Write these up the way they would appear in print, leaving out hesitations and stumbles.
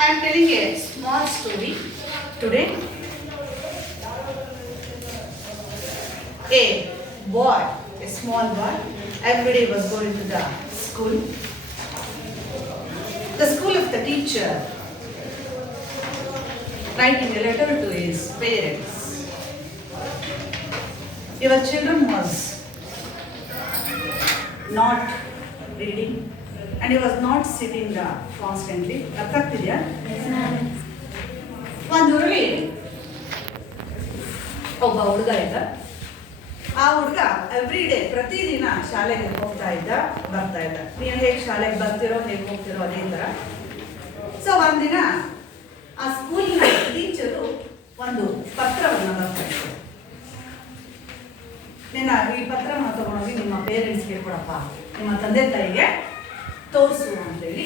I am telling a small story today. A boy, a small boy, every day was going to the school. The school of the teacher writing a letter to his parents. Your children was not reading and he was not sitting down constantly. ಅರ್ಥ ಆಗ್ತಿದೆಯಾ? ಒಂದು ಊರಲ್ಲಿ ಒಬ್ಬ ಹುಡುಗ ಇದ್ದ. ಆ ಹುಡುಗ every day ಪ್ರತಿದಿನ ಶಾಲೆಗೆ ಹೋಗ್ತಾ ಇದ್ದ, ಬರ್ತಾ ಇದ್ದ. ನೀವು ಹೇಗೆ ಶಾಲೆಗೆ ಬರ್ತಿರೋ ಹೇಗೆ ಹೋಗ್ತಿರೋ ಅದೇ ಥರ. ಸೊ ಒಂದಿನ ಆ ಸ್ಕೂಲಿನ ಟೀಚರು ಒಂದು ಪತ್ರವನ್ನು ಬರ್ತಾ ಇದ್ರು. ನಿನ್ನ ಈ ಪತ್ರವನ್ನು ತಗೊಂಡೋಗಿ ನಿಮ್ಮ ಪೇರೆಂಟ್ಸ್ಗೆ ಕೊಡಪ್ಪ, ನಿಮ್ಮ ತಂದೆ ತಾಯಿಗೆ ತೋರಿಸು ಅಂತೇಳಿ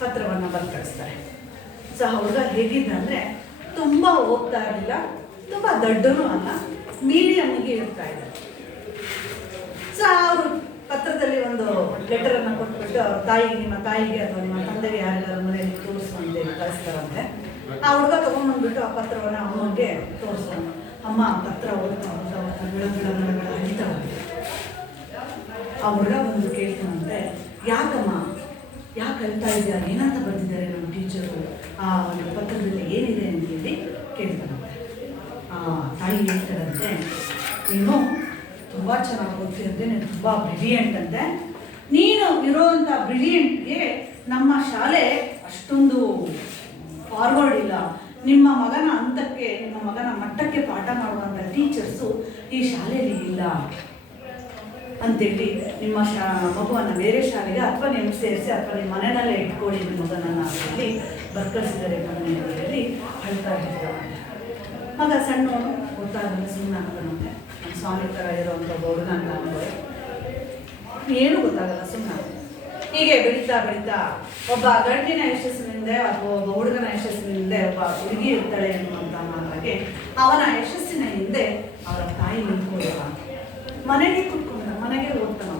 ಪತ್ರವನ್ನು ಬಂದು ಕಳಿಸ್ತಾರೆ. ಸೊ ಆ ಹುಡುಗ ಹೇಗಿದ್ದಂದರೆ ತುಂಬ ಓದ್ತಾ ಇರಲಿಲ್ಲ, ತುಂಬ ದೊಡ್ಡನೂ ಅಲ್ಲ, ಮೀಡಿಯಮ್ಗೆ ಇರ್ತಾ ಇದ್ದ. ಸೊ ಅವರು ಪತ್ರದಲ್ಲಿ ಒಂದು ಲೆಟರನ್ನು ಕೊಟ್ಬಿಟ್ಟು ಅವ್ರ ತಾಯಿಗೆ, ನಿಮ್ಮ ತಾಯಿಗೆ ಅಥವಾ ನಿಮ್ಮ ತಂದೆಗೆ ಯಾರಿಗಾರ ಮನೆಯಲ್ಲಿ ತೋರಿಸು ಅಂತೇಳಿ ಕಳಿಸ್ತಾರಂತೆ. ಆ ಹುಡುಗ ತೊಗೊಂಡ್ಬಂದ್ಬಿಟ್ಟು ಆ ಪತ್ರವನ್ನು ಅಮ್ಮನಿಗೆ ತೋರಿಸ್ತಾನೆ. ಅಮ್ಮ ಪತ್ರ ಓದ್ತಾ ಓದ್ತಾ ಓದ್ತಾ ಬಿಡ ಹರಿತಾ ಹೋಗಿದೆ. ಆ ಹುಡುಗ ಬಂದು ಕೇಳ್ತಾನಂತೆ, ಯಾಕಮ್ಮ ಯಾಕೆ ಕಲಿತಾ ಇದೆಯಾ, ಏನಂತ ಬಂದಿದ್ದಾರೆ ನಮ್ಮ ಟೀಚರು, ಆ ಒಂದು ಪತ್ರದಲ್ಲಿ ಏನಿದೆ ಅಂತೇಳಿ ಕೇಳ್ತಾನಂತೆ. ಆ ತಾಯಿ ಹೇಳ್ತಾರಂತೆ, ನೀನು ತುಂಬ ಚೆನ್ನಾಗಿ ಓದ್ತಿರಂತೆ, ನೀನು ತುಂಬ ಬ್ರಿಲಿಯಂಟ್ ಅಂತೆ. ನೀನು ಇರೋವಂಥ ಬ್ರಿಲಿಯಂಟ್ಗೆ ನಮ್ಮ ಶಾಲೆ ಅಷ್ಟೊಂದು ಫಾರ್ವರ್ಡ್ ಇಲ್ಲ. ನಿಮ್ಮ ಮಗನ ಹಂತಕ್ಕೆ, ನಿಮ್ಮ ಮಗನ ಮಟ್ಟಕ್ಕೆ ಪಾಠ ಮಾಡುವಂಥ ಟೀಚರ್ಸು ಈ ಶಾಲೆಯಲ್ಲಿ ಇಲ್ಲ ಅಂತೇಳಿ ನಿಮ್ಮ ಮಗುವನ್ನು ಬೇರೆ ಶಾಲೆಗೆ ಅಥವಾ ನೀವು ಸೇರಿಸಿ ಅಥವಾ ನಿಮ್ಮ ಮನೆಯಲ್ಲೇ ಇಟ್ಕೊಳ್ಳಿ ನಿಮ್ಮ ಮಗನನ್ನು ಅಂತೇಳಿ ಬರ್ಕಳಿಸಿದ್ದಾರೆ ಮನೆಯಲ್ಲಿ ಹೇಳ್ತಾ ಇರ್ತಾರೆ. ಮಗ ಸಣ್ಣವನು ಗೊತ್ತಾಗಲ್ಲ, ಸುಮ್ಮನೆ ಹಾಕೋಣಂತೆ. ಸ್ವಾಮಿ ಥರ ಇರೋವಂಥ ಹುಡುಗ ಅಂತ ಅನ್ಬೋದು, ಏನೂ ಗೊತ್ತಾಗಲ್ಲ, ಸುಮ್ಮನೆ ಹೀಗೆ ಬೆಳೀತಾ ಬೆಳೀತಾ ಒಬ್ಬ ಗಂಡಿನ ಯಶಸ್ಸಿನಿಂದ ಅಥವಾ ಒಬ್ಬ ಹುಡುಗನ ಯಶಸ್ಸಿನ ಹಿಂದೆ ಒಬ್ಬ ಹುಡುಗಿ ಇರ್ತಾಳೆ ಅನ್ನುವಂಥ ಮಾತಾಗೆ ಅವನ ಯಶಸ್ಸಿನ ಹಿಂದೆ ಅವರ ತಾಯಿ ನಿಂತ್ಕೊಳ್ಳುವ. ಮನೆಗೆ ಕೂತ್ಕೊಂಡ, ಮನೆಗೆ ಓದ್ತಾನ,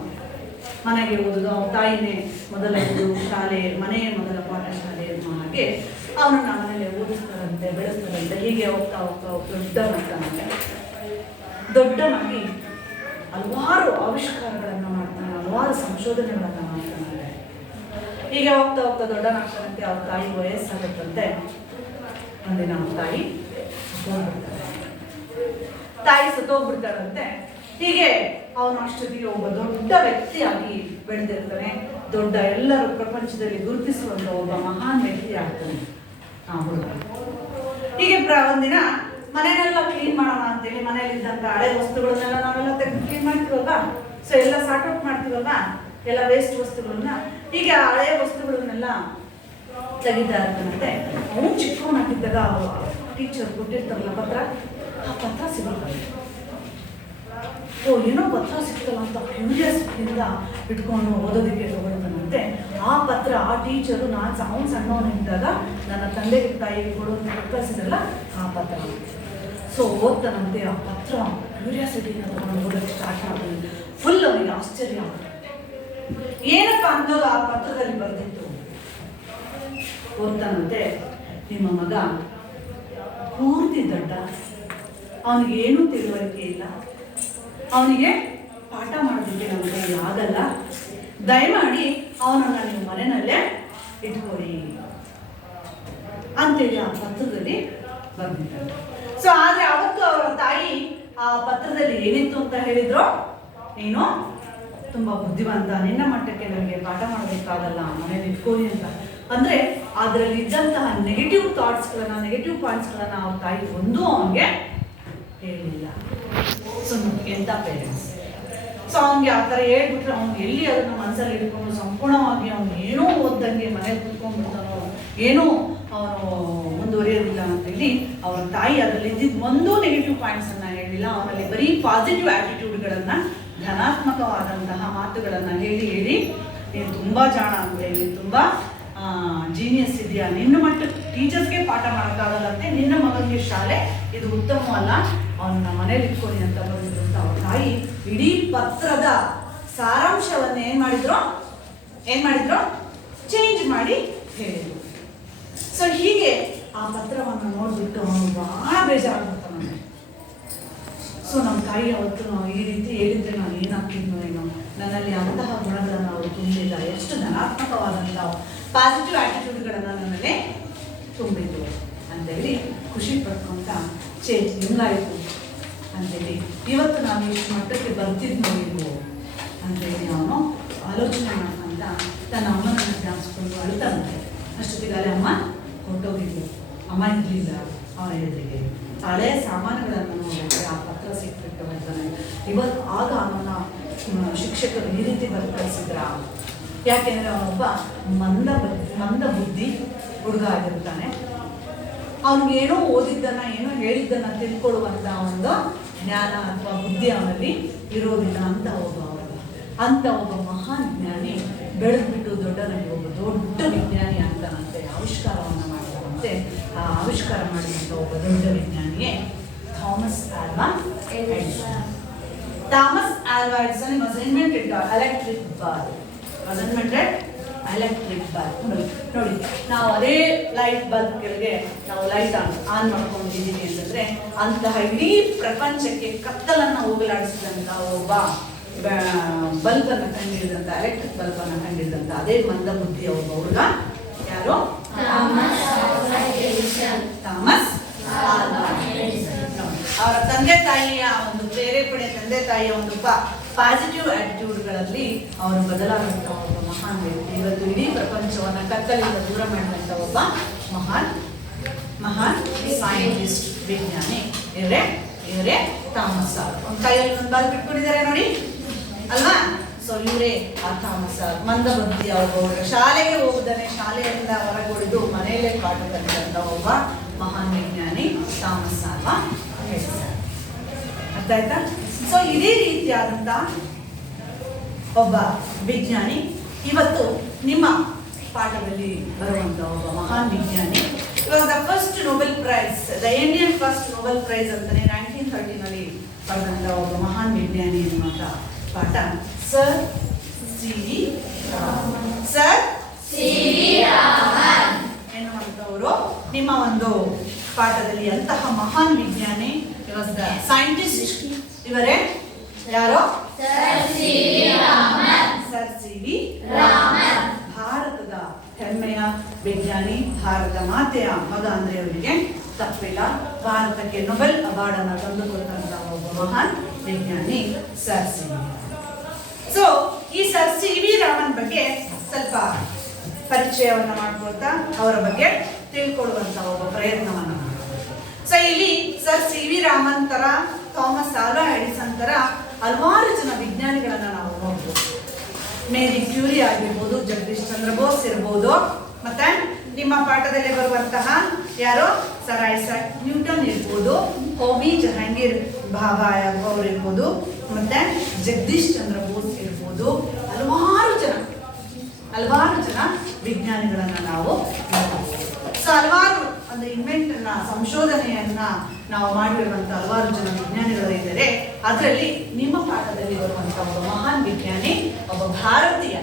ಮನೆಗೆ ಓದೋದು, ಅವನ ತಾಯಿನೇ ಮೊದಲ ಶಾಲೆ, ಮನೆಯೇ ಮೊದಲ ಪಾಠಶಾಲೆ ಅನ್ನೋ ಹಾಗೆ ಅವನನ್ನು ಮನೇಲಿ ಓದಿಸ್ತಾರಂತೆ, ಬೆಳೆಸ್ತಾರಂತೆ. ಹೀಗೆ ಹೋಗ್ತಾ ಹೋಗ್ತಾ ದೊಡ್ಡವನಾಗ್ತಾನಂತೆ. ದೊಡ್ಡನಾಗಿ ಹಲವಾರು ಆವಿಷ್ಕಾರಗಳನ್ನು ಮಾಡ್ತಾನೆ, ಹಲವಾರು ಸಂಶೋಧನೆಗಳನ್ನು ಮಾಡ್ತಾನಂತೆ. ಹೀಗೆ ಹೋಗ್ತಾ ಹೋಗ್ತಾ ದೊಡ್ಡನಾಗ್ತಾನಂತೆ. ಅವ್ರ ತಾಯಿ ವಯಸ್ಸಾಗುತ್ತಂತೆ. ಒಂದಿನ ಅವ್ರ ತಾಯಿ ಸತ್ತೋಗ್ಬಿಡ್ತಾರಂತೆ. ಹೀಗೆ ಅವನು ಅಷ್ಟೊತ್ತಿಗೆ ಒಬ್ಬ ದೊಡ್ಡ ವ್ಯಕ್ತಿಯಾಗಿ ಬೆಳೆದಿರ್ತಾನೆ. ದೊಡ್ಡ ಎಲ್ಲರೂ ಪ್ರಪಂಚದಲ್ಲಿ ಗುರುತಿಸುವಂಥ ಒಬ್ಬ ಮಹಾನ್ ವ್ಯಕ್ತಿ ಆಗ್ತಾನೆ ಆ ಹುಡುಗ. ಹೀಗೆ ಒಂದಿನ ಮನೆಯನ್ನೆಲ್ಲ ಕ್ಲೀನ್ ಮಾಡೋಣ ಅಂತೇಳಿ ಮನೆಯಲ್ಲಿದ್ದಂಥ ಹಳೆ ವಸ್ತುಗಳನ್ನೆಲ್ಲ ನಾವೆಲ್ಲ ತೆಗೆದು ಕ್ಲೀನ್ ಮಾಡ್ತೀವಲ್ವ. ಸೊ ಎಲ್ಲ ಸಾರ್ಟ್ ಔಟ್ ಮಾಡ್ತೀವಲ್ವ, ಎಲ್ಲ ವೇಸ್ಟ್ ವಸ್ತುಗಳನ್ನ. ಹೀಗೆ ಹಳೆ ವಸ್ತುಗಳನ್ನೆಲ್ಲ ತೆಗಿತಾ ಇರ್ತಾನಂತೆ. ಅವನು ಚಿಕ್ಕವನಾಗಿದ್ದಾಗ ಟೀಚರ್ ಕೊಟ್ಟಿರ್ತಾರಲ್ಲ ಪತ್ರ, ಆ ಪತ್ರ ಸಿಗುತ್ತೆ. ಓ ಏನೋ ಪತ್ರ ಸಿಗ್ತಲ್ಲ ಅಂತ ಕ್ಯೂರಿಯಾಸಿಟಿಯಿಂದ ಇಟ್ಕೊಂಡು ಓದೋದಕ್ಕೆ ತಗೊಳ್ತಾನಂತೆ. ಆ ಪತ್ರ ಆ ಟೀಚರು ಅವನು ಸಣ್ಣವನಿದ್ದಾಗ ನನ್ನ ತಂದೆಗೆ ತಾಯಿಗೆ ಕೊಡೋದಕ್ಕೆ ಕಳಿಸಿದ್ರಲ್ಲ ಆ ಪತ್ರ. ಸೊ ಓದ್ತಾನಂತೆ. ಆ ಪತ್ರ ಕ್ಯೂರಿಯಾಸಿಟಿಯಿಂದ ತಗೊಂಡು ಓದೋಕ್ಕೆ ಸ್ಟಾರ್ಟ್ ಮಾಡ್ತಾನೆ. ಫುಲ್ ಅವನಿಗೆ ಆಶ್ಚರ್ಯ ಆಗುತ್ತೆ. ಏನಪ್ಪ ಅಂದಾಗ ಆ ಪತ್ರದಲ್ಲಿ ಬರೆದಿತ್ತು. ಓದ್ತಾನಂತೆ, ನಿಮ್ಮ ಮಗ ಪೂರ್ತಿ ದೊಡ್ಡ, ಅವನಿಗೆ ಏನೂ ತಿಳುವಳಿಕೆ ಇಲ್ಲ, ಅವನಿಗೆ ಪಾಠ ಮಾಡೋದಕ್ಕೆ ನಮ್ಮ ಕೈಲಿ ಆಗಲ್ಲ, ದಯಮಾಡಿ ಅವನನ್ನು ನೀವು ಮನೆಯಲ್ಲೇ ಇಟ್ಕೊಳ್ಳಿ ಅಂತೇಳಿ ಆ ಪತ್ರದಲ್ಲಿ ಬಂದಿದ್ದಾರೆ. ಸೊ ಆದರೆ ಅವತ್ತು ಅವರ ತಾಯಿ ಆ ಪತ್ರದಲ್ಲಿ ಏನಿತ್ತು ಅಂತ ಹೇಳಿದ್ರು, ನೀನು ತುಂಬ ಬುದ್ಧಿವಂತ, ನಿನ್ನ ಮಟ್ಟಕ್ಕೆ ನನಗೆ ಪಾಠ ಮಾಡೋದಕ್ಕಾಗಲ್ಲ, ಮನೇಲಿ ಇಟ್ಕೊಳ್ಳಿ ಅಂತ. ಅಂದರೆ ಅದರಲ್ಲಿ ಇದ್ದಂತಹ ನೆಗೆಟಿವ್ ಥಾಟ್ಸ್ಗಳನ್ನು, ನೆಗೆಟಿವ್ ಪಾಯಿಂಟ್ಸ್ಗಳನ್ನು ಅವ್ರ ತಾಯಿ ಒಂದೂ ಅವನಿಗೆ ಹೇಳಿಲ್ಲ. ಸೊ ಎಂಥ ಪೇರೆಂಟ್ಸ್. ಸೊ ಅವನಿಗೆ ಆ ಥರ ಹೇಳ್ಬಿಟ್ರೆ ಅವ್ನು ಎಲ್ಲಿ ಅದನ್ನು ಮನಸ್ಸಲ್ಲಿ ಇಟ್ಕೊಂಡು ಸಂಪೂರ್ಣವಾಗಿ ಅವನು ಏನೋ ಓದ್ದಂಗೆ ಮನೇಲಿ ಕೂತ್ಕೊಂಡ್ಬಿಡ್ತಾನೋ, ಏನೋ ಅವನು ಮುಂದುವರಿಯೋದಿಲ್ಲ ಅಂತೇಳಿ ಅವರ ತಾಯಿ ಅದರಲ್ಲಿ ಇದ್ದಿದ್ದು ಒಂದೂ ನೆಗೆಟಿವ್ ಪಾಯಿಂಟ್ಸನ್ನು ಹೇಳಿಲ್ಲ. ಅವನಲ್ಲಿ ಬರೀ ಪಾಸಿಟಿವ್ ಆ್ಯಟಿಟ್ಯೂಡ್ಗಳನ್ನು, ಧನಾತ್ಮಕವಾದಂತಹ ಮಾತುಗಳನ್ನು ಹೇಳಿ ನೀನು ತುಂಬ ಜಾಣ ಅಂತೇಳಿ, ನೀನು ತುಂಬ ಜೀನಿಯಸ್ ಇದೆಯಾ, ನಿನ್ನ ಮಟ್ಟಕ್ಕೆ ಟೀಚರ್ಸ್ಗೆ ಪಾಠ ಮಾಡೋಕ್ಕಾಗಲ್ಲಂತೆ, ನಿನ್ನ ಮಗನಿಗೆ ಶಾಲೆ ಇದು ಉತ್ತಮವಲ್ಲ, ಅವನ್ನ ಮನೇಲಿ ಇಟ್ಕೊಳ್ಳಿ ಅಂತ ಬಂದಿದ್ರು ಅಂತ ಅವ್ರ ತಾಯಿ ಇಡೀ ಪತ್ರದ ಸಾರಾಂಶವನ್ನು ಏನು ಮಾಡಿದ್ರು ಚೇಂಜ್ ಮಾಡಿ ಹೇಳಿದರು. ಸೊ ಹೀಗೆ ಆ ಪತ್ರವನ್ನು ನೋಡ್ಬಿಟ್ಟು ಅವನು ಬಹಳ ಬೇಜಾರಾಗ್ಬಿಡ್ತಾನೆ. ಸೊ ನಮ್ಮ ತಾಯಿ ಅವತ್ತು ಈ ರೀತಿ ಹೇಳಿದ್ರೆ ನಾನು ಏನಾಗ್ತಿದ್ನೋ ಏನೋ, ನನ್ನಲ್ಲಿ ಅಂತಹ ಗುಣಗಳನ್ನು ಅವರು ತುಂಬಿಲ್ಲ, ಎಷ್ಟು ಧನಾತ್ಮಕವಾದಂಥ ಪಾಸಿಟಿವ್ ಆಟಿಟ್ಯೂಡ್ಗಳನ್ನು ನನ್ನಲ್ಲಿ ತುಂಬಿದ್ದು ಅಂತೇಳಿ ಖುಷಿ ಪಡ್ಕೊಂತ ಹಿಂಗಾಯಿತು ಅಂತೇಳಿ ಇವತ್ತು ನಾನು ಇಷ್ಟು ಮಟ್ಟಕ್ಕೆ ಬರ್ತಿದ್ನೋ ನೀವು ಅಂತೇಳಿ ಅವನು ಆಲೋಚನೆ ಮಾಡ್ಕೊಂತ ತನ್ನ ಅಮ್ಮನನ್ನು ಜ್ಞಾಪಿಸ್ಕೊಂಡು ಅಳ್ತಾನಂತೆ. ಅಷ್ಟೊತ್ತಿಗಾಲೆ ಅಮ್ಮ ಹೊರಟೋಗಿದ್ಲು, ಅಮ್ಮ ಇರಲಿಲ್ಲ ಅವನ ಎದುರಿಗೆ. ಹಳೆಯ ಸಾಮಾನುಗಳನ್ನು ನೋಡಿದ್ರೆ ಆ ಪತ್ರ ಸಿಕ್ಬಿಟ್ಟು ಅಂತಾನೆ. ಇವತ್ತು ಆಗ ಅವನ ಶಿಕ್ಷಕರು ಈ ರೀತಿ ಬರೆದು ಕಳಿಸಿದ್ರ, ಯಾಕೆಂದರೆ ಅವನೊಬ್ಬ ಮಂದ ಬುದ್ಧಿ ಹುಡುಗ ಆಗಿರ್ತಾನೆ. ಅವನಿಗೇನೋ ಓದಿದ್ದನ್ನು ಏನೋ ಹೇಳಿದ್ದನ್ನು ತಿಳ್ಕೊಳ್ಳುವಂಥ ಒಂದು ಜ್ಞಾನ ಅಥವಾ ಬುದ್ಧಿ ಅವನಲ್ಲಿ ಇರೋದಿಲ್ಲ ಅಂತ ಒಬ್ಬ ಮಹಾನ್ ಜ್ಞಾನಿ ಬೆಳೆದ್ಬಿಟ್ಟು ದೊಡ್ಡನಾಗಿ ಒಬ್ಬ ದೊಡ್ಡ ವಿಜ್ಞಾನಿ ಆಗ್ತಾನಂತೆ, ಆವಿಷ್ಕಾರವನ್ನು ಮಾಡ್ತಾನಂತೆ. ಆ ಆವಿಷ್ಕಾರ ಮಾಡಿದಂಥ ಒಬ್ಬ ದೊಡ್ಡ ವಿಜ್ಞಾನಿಯೇ Thomas Alva Edison. Thomas Alva Edison was invented the electric bulb. was invented electric bulb. ನೋಡಿ ನಾವು ಅದೇ ಲೈಟ್ ಬಲ್ಬ್ ಕೆಳಗೆ ನಾವು ಲೈಟ್ ಆನ್ ಮಾಡ್ಕೊಂಡಿದ್ದೀವಿ ಅಂತಂದ್ರೆ ಅಂತಹ ಇಡೀ ಪ್ರಪಂಚಕ್ಕೆ ಕತ್ತಲನ್ನು ಹೋಗಲಾಡಿಸಿದಂಥ ಒಬ್ಬ ಬಲ್ಬನ್ನು ಕಂಡಿಡಿದಂಥ, ಎಲೆಕ್ಟ್ರಿಕ್ ಬಲ್ಬನ್ನು ಕಂಡಿಡಿದಂಥ ಅದೇ ಮಂದ ಬುದ್ಧಿಯ ಒಬ್ಬ ಹುಡುಗ ಯಾರು? Thomas Alva Edison. ಅವರ ತಂದೆ ತಾಯಿಯ ಒಂದು ಪ್ರೇರೇಪಣೆ, ತಂದೆ ತಾಯಿಯ ಒಂದು ಪಾಸಿಟಿವ್ ಆಟಿಟ್ಯೂಡ್ಗಳಲ್ಲಿ ಅವರು ಬದಲಾದಂಥ ಒಬ್ಬ ಮಹಾನ್ ವ್ಯಕ್ತಿ. ಇವತ್ತು ಇಡೀ ಪ್ರಪಂಚವನ್ನು ಕತ್ತಲಿಂದ ದೂರ ಮಾಡಿದಂಥ ಒಬ್ಬ ಮಹಾನ್ ಸೈಂಟಿಸ್ಟ್, ವಿಜ್ಞಾನಿ ಇವರೇ ಥಾಮಸ್ ಆಲ್ವಾ. ಒಂದು ಕೈಯಲ್ಲಿ ಒಂದು ಬಲ್ಬ್ ಇಟ್ಕೊಂಡಿದ್ದಾರೆ ನೋಡಿ ಅಲ್ವಾ. ಸೊ ಇವರೇ ಆ ಥಾಮಸ್ ಆಲ್ವಾ. ಮಂದ ಬುದ್ಧಿಯ ಒಬ್ಬ ಶಾಲೆಗೆ ಹೋಗದಾನೆ, ಶಾಲೆಯಿಂದ ಹೊರಗುಳಿದು ಮನೆಯಲ್ಲೇ ಪಾಠ ಕಲಿತಂಥ ಒಬ್ಬ ಮಹಾನ್ ವಿಜ್ಞಾನಿ ಥಾಮಸ್ ಆಲ್ವಾ ಎಡಿಸನ್. ಅರ್ಥ ಆಯ್ತಾ? ಸೊ ಇದೇ ರೀತಿಯಾದಂಥ ಒಬ್ಬ ವಿಜ್ಞಾನಿ ಇವತ್ತು ನಿಮ್ಮ ಪಾಠದಲ್ಲಿ ಬರುವಂಥ ಒಬ್ಬ ಮಹಾನ್ ವಿಜ್ಞಾನಿ. ಇವಾಗ the first Nobel prize, the Indian first Nobel prize ಅಂತಾನೆ 1930 ಪಡೆದಂಥ ಒಬ್ಬ ಮಹಾನ್ ವಿಜ್ಞಾನಿ ಎನ್ನುವಂಥ ಪಾಠ ಸರ್ ಸಿ ವಿ ರಾಮನ್ ಎನ್ನುವಂಥವರು ನಿಮ್ಮ ಒಂದು ಪಾಠದಲ್ಲಿ ಅಂತಹ ಮಹಾನ್ ವಿಜ್ಞಾನಿ, ವಾಸ್ ದ ಸೈಂಟಿಸ್ಟ್. ಇವರೇ ಯಾರೋ? ಸರ್ ಸಿ ವಿ ರಾಮನ್. ಭಾರತದ ಹೆಮ್ಮೆಯ ವಿಜ್ಞಾನಿ, ಭಾರತ ಮಾತೆಯ ಮಗ ಅಂದ್ರೆ ಅವರಿಗೆ ತಪ್ಪಿಲ್ಲ. ಭಾರತಕ್ಕೆ ನೊಬೆಲ್ ಅವಾರ್ಡ್ ಅನ್ನು ತಂದುಕೊಟ್ಟಂತ ಒಬ್ಬ ಮಹಾನ್ ವಿಜ್ಞಾನಿ ಸರ್ ಸಿ ವಿ. ಸೊ ಈ ಸರ್ ಸಿ ವಿ ರಾಮನ್ ಬಗ್ಗೆ ಸ್ವಲ್ಪ ಪರಿಚಯವನ್ನು ಮಾಡ್ಕೊಳ್ತಾ ಅವರ ಬಗ್ಗೆ ತಿಳ್ಕೊಳ್ಳುವಂತ ಒಬ್ಬ ಪ್ರಯತ್ನವನ್ನು ಮಾಡ್ತಾರೆ. ಸೊ ಇಲ್ಲಿ ಸರ್ ಸಿ ವಿ ರಾಮನ್ ತರ, ಥಾಮಸ್ ಆಲ್ವಾ ಎಡಿಸನ್ ತರ ಹಲವಾರು ಜನ ವಿಜ್ಞಾನಿಗಳನ್ನ ನಾವು ನೋಡ್ಬೋದು. ಮೇರಿ ಕ್ಯೂರಿ ಆಗಿರ್ಬೋದು, ಜಗದೀಶ್ ಚಂದ್ರ ಬೋಸ್ ಇರ್ಬೋದು, ಮತ್ತೆ ನಿಮ್ಮ ಪಾಠದಲ್ಲಿ ಬರುವಂತಹ ಯಾರೋ ಸರ್ ಐಸಾಕ್ ನ್ಯೂಟನ್ ಇರ್ಬೋದು, ಹೋಮಿ ಜಹಾಂಗೀರ್ ಬಾಬಾ ಅವರು ಇರ್ಬೋದು, ಮತ್ತೆ ಜಗದೀಶ್ ಚಂದ್ರ ಬೋಸ್ ಇರ್ಬೋದು. ಹಲವಾರು ಜನ ವಿಜ್ಞಾನಿಗಳನ್ನ ನಾವು ನೋಡಬಹುದು. ಸೊ ಹಲವಾರು ಒಂದು ಇನ್ವೆಂಟನ್ನ, ಸಂಶೋಧನೆಯನ್ನ ನಾವು ಮಾಡಿರುವಂತಹ ಹಲವಾರು ಜನ ವಿಜ್ಞಾನಿಗಳು ಇದ್ದಾರೆ. ಅದರಲ್ಲಿ ನಿಮ್ಮ ಪಾಠದಲ್ಲಿ ಬರುವಂತಹ ಒಬ್ಬ ಮಹಾನ್ ವಿಜ್ಞಾನಿ, ಒಬ್ಬ ಭಾರತೀಯ,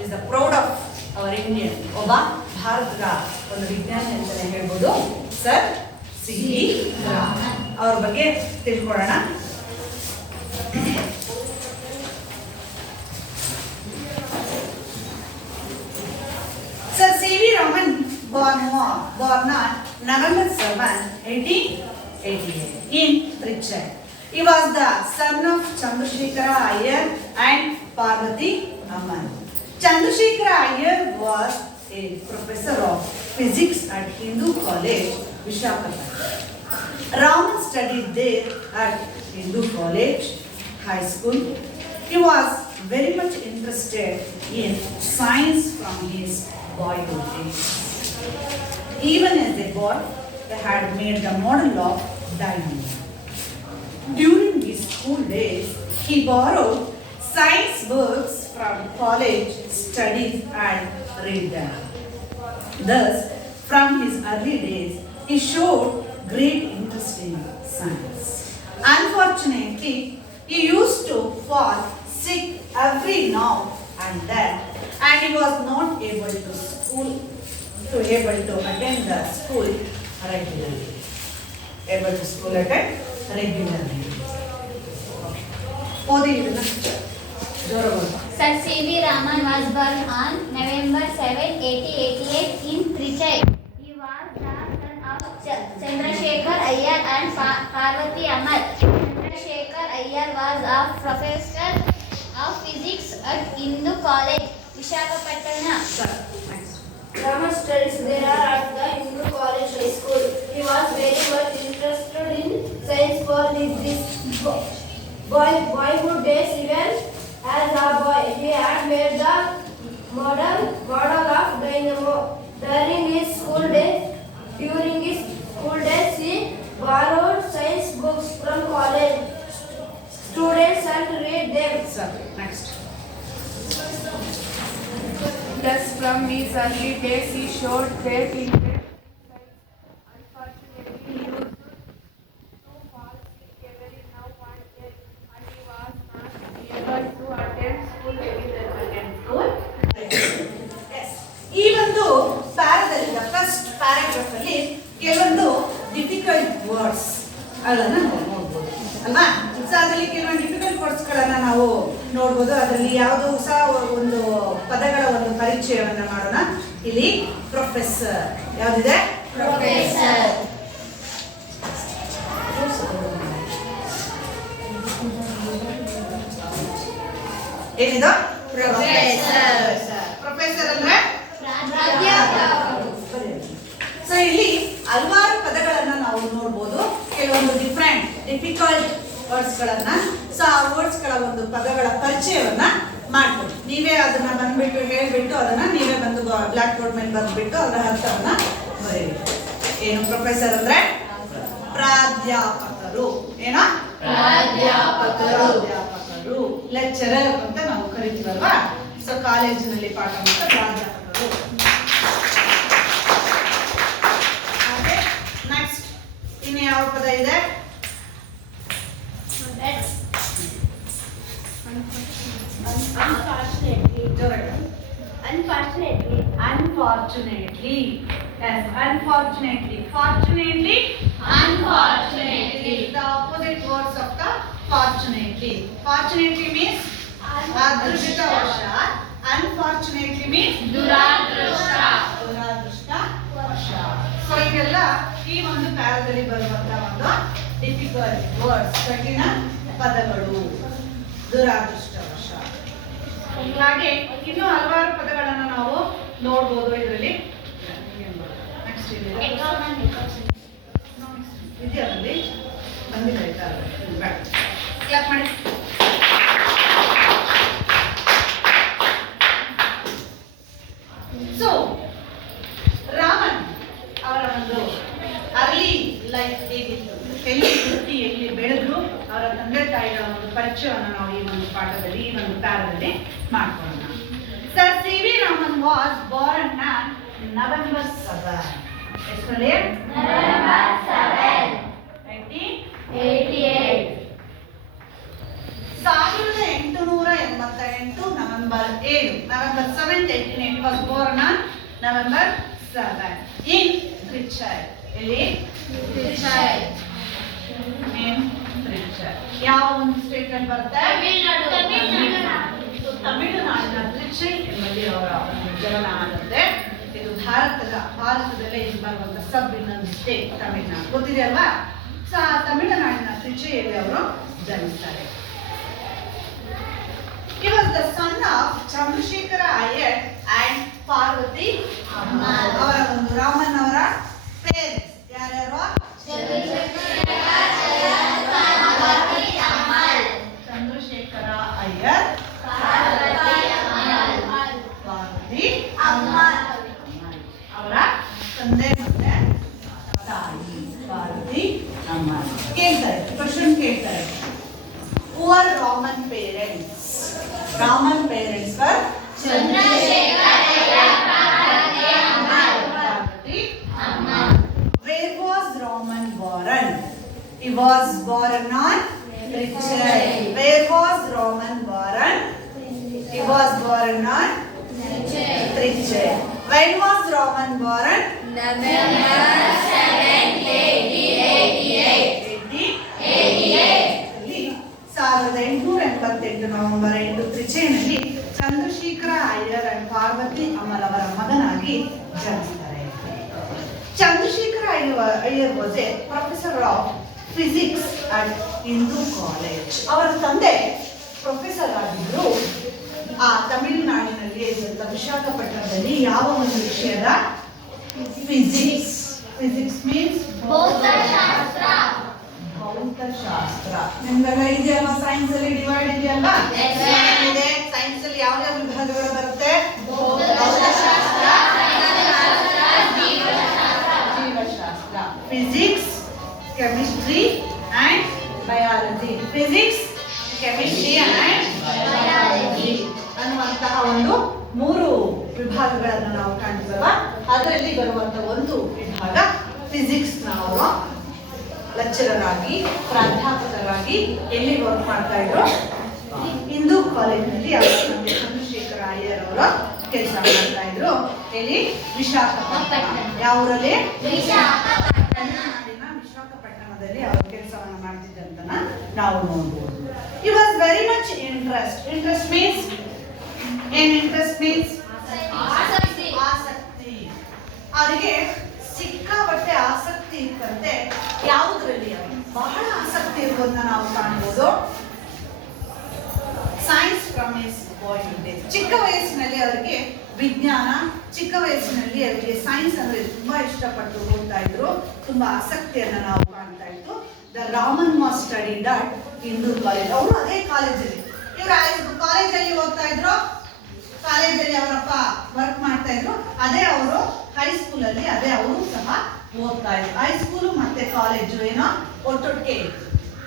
is the proud of our Indian, ಒಬ್ಬ ಭಾರತದ ಒಂದು ವಿಜ್ಞಾನಿ ಅಂತಲೇ ಹೇಳ್ಬೋದು, ಸರ್ ಸಿ ವಿ ರಾಮನ್. ಅವ್ರ ಬಗ್ಗೆ ತಿಳ್ಕೊಳ್ಳೋಣ. Sir C.V. Raman born on November 7, 1888 in Trichy. He was the son of Chandrasekhara Iyer and Parvati Amman. Chandrasekhara Iyer was a professor of physics at Hindu College, Visakhapatnam. Raman studied there at Hindu College, High School. He was very much interested in science from his boyhood days. Even as a boy, he had made the model of dynamo. During his school days, he borrowed science books from college studies and read them. Thus, from his early days, he showed great interest in science. Unfortunately, he used to fall sick every now and then, and he was not able to to able to attend the school regularly. Able to school attend regularly. ಓದಿ ಇದನ್ನ ಜೋರಾಗಿ. Sir C.V. Raman was born on November 7, 1888 in Trichy. He was the son of Chandrasekhar Iyer and Parvati Ammal. Chandrasekhar Iyer was a professor of physics at Hindu College, Visakhapatnam. Raman studies there at the Hindu College High School. He was very much interested in science for his boyhood days. Even as a boy, he had made the model of dynamo. During his school days, he borrowed science books from college students and read them. Next. Thus, from his early days, he showed great interest in science. Unfortunately, he used to fall sick every now and then, and he was not able to attend school regularly. Yes. ಈ ಒಂದು ಪ್ಯಾರಾದಲ್ಲಿ first paragraph ಅಲ್ಲಿ ಕೆಲವೊಂದು difficult words ಅದನ್ನು ನಾವು ನೋಡ್ಬೋದು ಅಲ್ವಾ. So ಅದರಲ್ಲಿ ಕೆಲವೊಂದು ಡಿಫಿಕಲ್ಟ್ ವರ್ಡ್ಸ್ಗಳನ್ನು ನಾವು ನೋಡ್ಬೋದು. ಅದರಲ್ಲಿ ಯಾವುದೋ ಸಹ ಒಂದು ಪದಗಳ ಒಂದು ಪರಿಚಯವನ್ನ ಮಾಡೋಣ. ಇಲ್ಲಿ ಪ್ರೊಫೆಸರ್ ಯಾವುದಿದೆ? Professor. ಏನಿದು? Professor. ಪ್ರೊಫೆಸರ್ ಅಂದ್ರೆ ಪ್ರಾಧ್ಯಾಪಕ. ಸೊ ಇಲ್ಲಿ ಹಲವಾರು ಪದಗಳನ್ನ ನಾವು ನೋಡ್ಬೋದು. ಕೆಲವೊಂದು ಡಿಫಿಕಲ್ಟ್ ವರ್ಡ್ಸ್ಗಳನ್ನ. ಸೊ ಆ ವರ್ಡ್ಸ್ಗಳ ಒಂದು ಪದಗಳ ಪರಿಚಯವನ್ನ ಮಾಡ್ಕೊಳ್ಳಿ. ನೀವೇ ಅದನ್ನ ಬಂದ್ಬಿಟ್ಟು ಹೇಳ್ಬಿಟ್ಟು ಅದನ್ನ ನೀವೇ ಬಂದು ಬ್ಲಾಕ್ ಬೋರ್ಡ್ ಮೇಲೆ ಬಂದ್ಬಿಟ್ಟು ಅದರ ಅರ್ಥವನ್ನ ಬರೀರಿ. ಏನು ಪ್ರೊಫೆಸರ್ ಅಂದ್ರೆ? ಪ್ರಾಧ್ಯಾಪಕರು. ಏನೋ? ಪ್ರಾಧ್ಯಾಪಕರು. ಲೆಕ್ಚರರ್ ಅಂತ ನಾವು ಕರಿತೀವಲ್ವಾ. ಸೊ ಕಾಲೇಜಿನಲ್ಲಿ ಪಾಠ ಮಾಡ್ತಾ ಪ್ರಾಧ್ಯಾಪಕರು. ಹಾಗೆ ನೆಕ್ಸ್ಟ್ ಇನ್ನು ಯಾವ ಪದ ಇದೆ? Unfortunately. Unfortunately. Yes, unfortunately. Fortunately. Unfortunately. Is the opposite words of the fortunately. Fortunately means ಅದೃಷ್ಟವಶ. Unfortunately means ದುರಾದೃಷ್ಟ. ದುರಾದೃಷ್ಟವಶ. ಸೊ ಇವೆಲ್ಲ ಈ ಒಂದು ಪ್ಯಾರಾದಲ್ಲಿ ಬರುವಂತ ಒಂದು ಡಿಫಿಕಲ್ಟ್ ವರ್ಡ್ಸ್, ಕಠಿಣ ಪದಗಳು. ದುರಾದೃಷ್ಟವಶ. ಹಾಗೆ ಇನ್ನೂ ಹಲವಾರು ಪದಗಳನ್ನ ನಾವು ನೋಡ್ಬೋದು ಇದರಲ್ಲಿ. ನೆಕ್ಸ್ಟ್ ಇದೆಯಲ್ಲಿ ಬಂದಿಲ್ಲ ಕ್ಲಾಪ್ ಮಾಡಿ. ಸೊ ರಾಮನ್ ಅವರ ಒಂದು ಅರ್ಲಿ ಲೈಫ್ ಹೇಗಿತ್ತು, ಎಲ್ಲಿ ಹುಟ್ಟಿ ಎಲ್ಲಿ ಬೆಳೆದ್ರು, ಅವರ ತಂದೆ ತಾಯಿಗಳ ಒಂದು ಪರಿಚಯವನ್ನು ನಾವು ಈ ಒಂದು ಪಾಠದಲ್ಲಿ ಈ ಒಂದು ಪ್ಯಾರದಲ್ಲಿ ಮಾಡ್ಕೊಳ್ಳೋಣ. Sir C.V. Raman was Born on November 7. ಎಷ್ಟರಲ್ಲಿ? November 7, 1988. 1888 November 7. November 7th, 1880 was born on November 7 in Trichy. ಎಲ್ಲಿ? Trichy. In Trichy. ಯಾವ ಒಂದು ಸ್ಟೇಟ್ ಅಲ್ಲಿ ಬರುತ್ತೆ? ತಮಿಳುನಾಡಿನ ಟ್ರಿಚೈ ಎಂಬಲ್ಲಿ ಅವರ ಜನನ ಆಗುತ್ತೆ. ಇದು ಭಾರತದಲ್ಲೇ ಇದು ಬರುವಂತ ಸಬ್ ಇನ್ನೊಂದು ಸ್ಟೇಟ್ ತಮಿಳುನಾಡು. ಗೊತ್ತಿದೆ ಅಲ್ವಾ? ಸೊ ಆ ತಮಿಳುನಾಡಿನ ಟ್ರಿಚೈಯಲ್ಲಿ ಅವರು ಜನಿಸ್ತಾರೆ. He was the son of Chandrasekhar Iyer and Parvati Ammal. ಅವರ ಒಂದು ರಾಮನ್ ಅವರ ಪೇರೆಂಟ್ಸ್ ಯಾರ್ಯಾರು? ಚಂದ್ರಶೇಖರ ಅಯ್ಯರ್, ಪಾರ್ವತಿ ಅಮ್ಮಲ್. ಅವರ ತಂದೆ ಮತ್ತೆ ತಾಯಿ ಪಾರ್ವತಿ ಅಮ್ಮಲ್. ಕೇಳ್ತಾರೆ, ಕ್ವಶನ್ ಕೇಳ್ತಾರೆ. Who are Raman parents? Raman parents were Chandrasekhar Iyer, Parvati Ammal. Where was Raman born? He was born on Trichy. Where was Raman born? He was born on Trichy. When was Raman born? November 7, 1888 November 8 ತ್ರಿಚೇನಲ್ಲಿ Chandrasekhara Iyer and Parvathi Ammal ಅವರ ಮಗನಾಗಿ ಜನಿಸ್ತಾರೆ. Chandrasekhara Iyer was a professor of physics at Hindu college. ಅವರ ತಂದೆ professor ಆಗಿದ್ರು. ಆ ತಮಿಳುನಾಡಿನಲ್ಲಿ ವಿಶಾಖಪಟ್ಟಣದಲ್ಲಿ ಯಾವ ಒಂದು ವಿಷಯದ ಫಿಸಿಕ್ಸ್. ಫಿಸಿಕ್ಸ್ ಮೀನ್ಸ್ ಭೌತಶಾಸ್ತ್ರ. ಭೌತಶಾಸ್ತ್ರ. ನಿಮ್ಗೆಲ್ಲ ಇದೆಯಲ್ಲ, ಸೈನ್ಸ್ ಅಲ್ಲಿ ಡಿವೈಡ್ ಇದೆಯಲ್ಲ, ಏನಿದೆ ಸೈನ್ಸ್ ಅಲ್ಲಿ ಯಾವ ಯಾವ ವಿಭಾಗಗಳು ಬರುತ್ತೆ? ಭೌತಶಾಸ್ತ್ರ, ಜೀವಶಾಸ್ತ್ರ, physics, chemistry and biology. Physics, chemistry and biology ಅನ್ನುವಂತಹ ಒಂದು 3 ವಿಭಾಗಗಳನ್ನು ನಾವು ಕಾಣ್ತೀವಲ್ಲ. ಅದರಲ್ಲಿ ಬರುವಂತಹ ಒಂದು ವಿಭಾಗ ಫಿಸಿಕ್ಸ್. ಅವರು ಲೆಕ್ಚರರ್ ಆಗಿ, ಪ್ರಾಧ್ಯಾಪಕರಾಗಿ ಎಲ್ಲಿ ವರ್ಕ್ ಮಾಡ್ತಾ ಇದ್ರು? ಹಿಂದೂ ಕಾಲೇಜಿನಲ್ಲಿ ನಮಗೆ ಚಂದ್ರಶೇಖರ ಅಯ್ಯರ್ ಅವರು ಕೆಲಸ ಮಾಡ್ತಾ ಇದ್ರು. ಎಲ್ಲಿ? ವಿಶಾಖಪಟ್ಟಣ. ಯಾವ ಊರಲ್ಲಿ? ತಮಿಳುನಾಡಿನ ವಿಶಾಖಪಟ್ಟಣದಲ್ಲಿ ಅವರು ಕೆಲಸವನ್ನು ಮಾಡ್ತಿದ್ದಂತ ನಾವು ನೋಡ್ಬೋದು. He was very much interest. Interest means ಆಸಕ್ತಿ. ಆಸಕ್ತಿ. ಅವರಿಗೆ ಸಿಕ್ಕಾಪಟ್ಟೆ ಆಸಕ್ತಿ ಇತ್ತಂತೆ. ಯಾವುದರಲ್ಲಿ? ಬಹಳ ಆಸಕ್ತಿ ಇರುವುದನ್ನ ನಾವು ಕಾಣ್ಬೋದು. Science from his boyhood days. ಚಿಕ್ಕ ವಯಸ್ಸಿನಲ್ಲಿ ಅವರಿಗೆ ವಿಜ್ಞಾನ, ಚಿಕ್ಕ ವಯಸ್ಸಿನಲ್ಲಿ ಅವರಿಗೆ ಸೈನ್ಸ್ ಅಂದ್ರೆ ತುಂಬಾ ಇಷ್ಟಪಟ್ಟು ಓದ್ತಾ ಇದ್ರು. ತುಂಬಾ ಆಸಕ್ತಿಯನ್ನ ನಾವು ಕಾಣ್ತಾ ಇತ್ತು. The Raman was studied at Hindu college. ಅವರು ಅದೇ ಕಾಲೇಜಲ್ಲಿ, ಇವರು ಕಾಲೇಜಲ್ಲಿ ಓದ್ತಾ ಇದ್ರು. ಕಾಲೇಜಲ್ಲಿ ಅವರಪ್ಪ ವರ್ಕ್ ಮಾಡ್ತಾ ಇದ್ರು. ಅದೇ ಅವರು ಹೈಸ್ಕೂಲಲ್ಲಿ ಅದೇ ಅವರು ಸಹ ಓದ್ತಾ ಇದ್ರು. ಹೈಸ್ಕೂಲು ಮತ್ತೆ ಕಾಲೇಜು ಏನೋ ಒಟ್ಟೊಟ್ಟಿಗೆ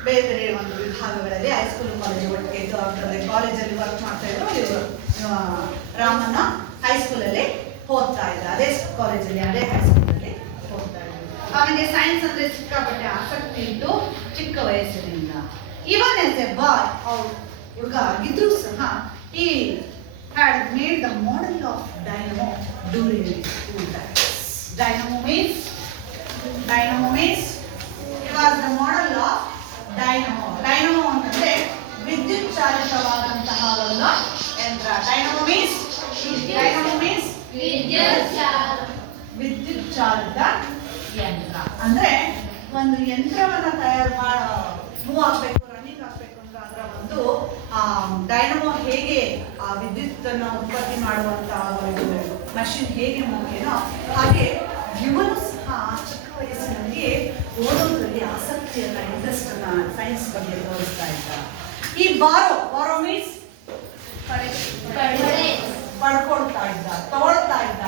ಬೇರೆ ಬೇರೆ ಒಂದು ವಿಭಾಗಗಳಲ್ಲಿ ಹೈಸ್ಕೂಲ್ ಕಾಲೇಜು ಒಟ್ಟಿಗೆ ಇತ್ತು. ಅವರಲ್ಲಿ ಕಾಲೇಜಲ್ಲಿ ವರ್ಕ್ ಮಾಡ್ತಾ ಇದ್ರು. ಇವರು ರಾಮನ ಹೈಸ್ಕೂಲಲ್ಲಿ ಓದ್ತಾ ಇದ್ರು. ಅದೇ ಕಾಲೇಜಲ್ಲಿ ಅದೇ ಹೈಸ್ಕೂಲಲ್ಲಿ ಓದ್ತಾ ಇದ್ರು. ಅವನಿಗೆ ಸೈನ್ಸ್ ಅಂದ್ರೆ ಸಿಕ್ಕಾಪಟ್ಟೆ ಆಸಕ್ತಿ ಇತ್ತು ಚಿಕ್ಕ ವಯಸ್ಸಿನಿಂದ. ಇವನ್ ಎಸ್ ಎ ಬಾಯ್, ಅವ್ರು ಹುಡುಗ ಆಗಿದ್ರು ಸಹ ಈ had made the model of dynamo during his school times. Dynamo means it was the model of dynamo. Dynamo ಅಂತಂದ್ರೆ ವಿದ್ಯುತ್ ಚಾಲಿತವಾದಂತಹ ಒಂದು ಯಂತ್ರ. Dynamo means ವಿದ್ಯುತ್ ಚಾಲಿತ ಯಂತ್ರ. ಅಂದ್ರೆ ಒಂದು ಯಂತ್ರವನ್ನ ತಯಾರು ಮೂವ್ ಆಗ್ಬೇಕು, ರನ್ನಿಂಗ್ ಆಗ್ಬೇಕು ಅಂದ್ರೆ ಅದರ ಒಂದು ಡೈನಮೋ ಹೇಗೆ ಆ ವಿದ್ಯುತ್ ಅನ್ನು ಉತ್ಪತ್ತಿ ಮಾಡುವಂತಹ ಒಂದು ಮಷಿನ್ ಹೇಗೆ ಮುಖ್ಯನೋ ಹಾಗೆ ಇವನು ಸಹ ಚಿಕ್ಕ ವಯಸ್ಸಿನಲ್ಲಿ ಓದೋದ್ರಲ್ಲಿ ಆಸಕ್ತಿಯನ್ನ, ಇಂಟ್ರೆಸ್ಟ್ ಅನ್ನ ಸೈನ್ಸ್ ಬಗ್ಗೆ ತೋರಿಸ್ತಾ ಇದ್ದ. ಈ ಬಾರೋ ಮೀನ್ಸ್ ಪಡ್ಕೊಳ್ತಾ ಇದ್ದ, ತಗೊಳ್ತಾ ಇದ್ದ.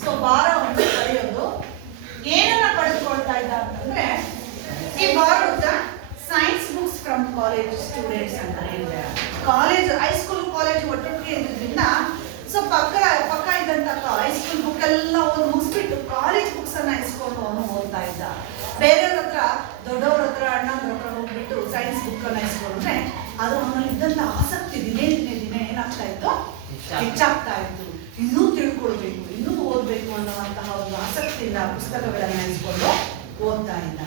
ಸೊ ಬಾರೋ ಅಂತ ಕರೆಯೋದು. ಏನನ್ನ ಪಡೆದುಕೊಳ್ತಾ ಇದ್ದ ಅಂತಂದ್ರೆ ಈ borrowed science books from college students ಅಂತ ಹೇಳಿದ್ದಾರೆ. ಕಾಲೇಜ್, ಹೈಸ್ಕೂಲ್ ಕಾಲೇಜ್ ಒಟ್ಟೊಟ್ಟಿಗೆ ಇದ್ದಿದ್ರಿಂದ ಸೊ ಪಕ್ಕ ಇದ್ದಂತ ಹೈಸ್ಕೂಲ್ ಬುಕ್ ಎಲ್ಲ ಓದಿ ಮುಗಿಸ್ಬಿಟ್ಟು ಕಾಲೇಜ್ ಬುಕ್ಸ್ ಅನ್ನ ಇಸ್ಕೊಂಡು ಅವನು ಓದ್ತಾ ಇದ್ದ. ಬೇರೆಯವ್ರ ಹತ್ರ, ದೊಡ್ಡವ್ರ ಹತ್ರ, ಅಣ್ಣವ್ರ ಹತ್ರ ಹೋಗ್ಬಿಟ್ಟು ಸೈನ್ಸ್ ಬುಕ್ ಅನ್ನ ಇಸ್ಕೊಂಡ್ರೆ ಅದು ಅವನಲ್ಲಿ ಇದ್ದಂತ ಆಸಕ್ತಿ ದಿನೇ ಏನಾಗ್ತಾ ಇತ್ತು? ಹೆಚ್ಚಾಗ್ತಾ ಇತ್ತು. ಇನ್ನೂ ತಿಳ್ಕೊಳ್ಬೇಕು, ಇನ್ನೂ ಓದ್ಬೇಕು ಅನ್ನುವಂತಹ ಒಂದು ಆಸಕ್ತಿಯಿಂದ ಪುಸ್ತಕಗಳನ್ನ ಇಸ್ಕೊಂಡು ಓದ್ತಾ ಇದ್ದ.